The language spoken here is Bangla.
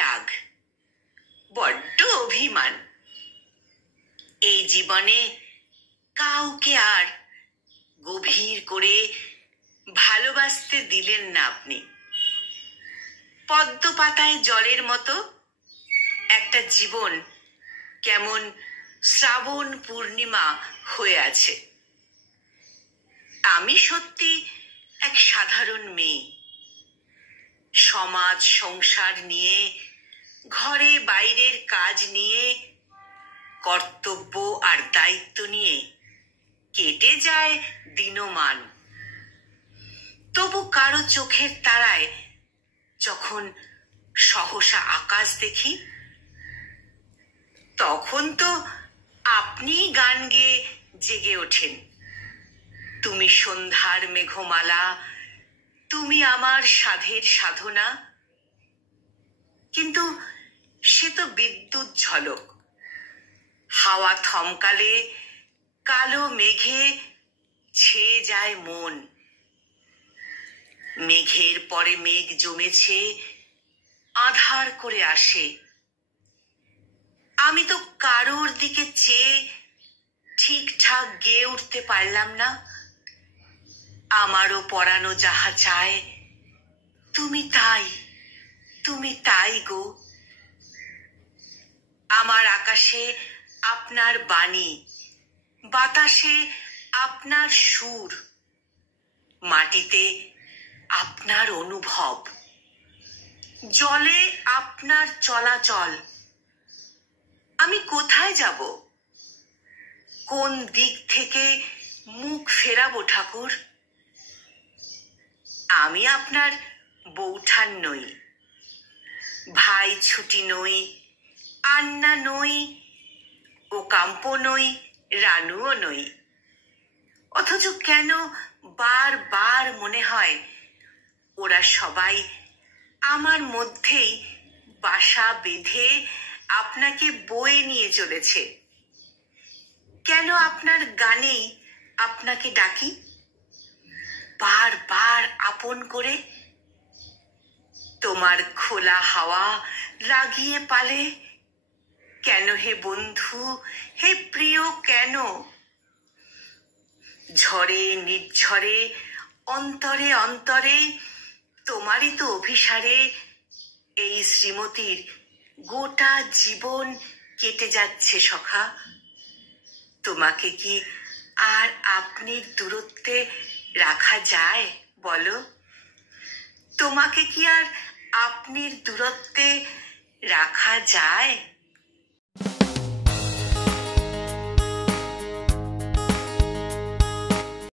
রাগ, বড্ড অভিমান। এই জীবনে কাউকে আর গভীর করে ভালোবাসতে দিলেন না আপনি। পদ্ম পাতায় জলের মতো একটা জীবন কেমন শ্রাবণ পূর্ণিমা হয়ে আছে। আমি সত্যি এক সাধারণ মেয়ে, সমাজ সংসার নিয়ে, ঘরে বাইরের কাজ নিয়ে, কর্তব্য আর দায়িত্ব নিয়ে কেটে যায় দিনমান। তবু কারো চোখের তারায় যখন সহসা আকাশ দেখি, তখন তো আপনি গান গেয়ে জেগে ওঠেন। তুমি সন্ধ্যার মেঘমালা, তুমি আমার সাধের সাধনা। কিন্তু সে তো বিদ্যুৎ ঝলক, হাওয়া থমকালে কালো মেঘে ছেয়ে যায় মন। মেঘের পরে মেঘ জমেছে, আঁধার করে আসে। আমি তো কারোর দিকে চেয়ে ঠিকঠাক গেয়ে উঠতে পারলাম না। আমারও পরানো যাহা চায়, তুমি তাই, তুমি তাই গো। আমার আকাশে আপনার বাণী, বাতাসে আপনার সুর, মাটিতে আপনার অনুভব, জলে আপনার চলাচল। আমি কোথায় যাব? কোন দিক থেকে মুখ ফেরাবো ঠাকুর? আমি আপনার বৌঠান নই, ভাই ছুটি নই, আন্না নই, ওকাম্প নই, রানুও নই। অথচ কেন বারবার মনে হয় ওরা সবাই আমার মধ্যেই বাসা বেঁধে আপনাকে বয়ে নিয়ে চলেছে। কেন আপনার গানেই আপনাকে ডাকি বারবার আপন করে? তোমার খোলা হাওয়া লাগিয়ে পালে কেন হে বন্ধু, হে প্রিয় কেন? ঝড়ে নির্ঝরে, অন্তরে অন্তরে তোমারই তো অভিসারে এই শ্রীমতীর গোটা জীবন কেটে যাচ্ছে সখা। তোমাকে কি আর আপনির দূরত্বে রাখা যায় বলো? তোমাকে কি আর আপনির দূরত্বে রাখা যায়?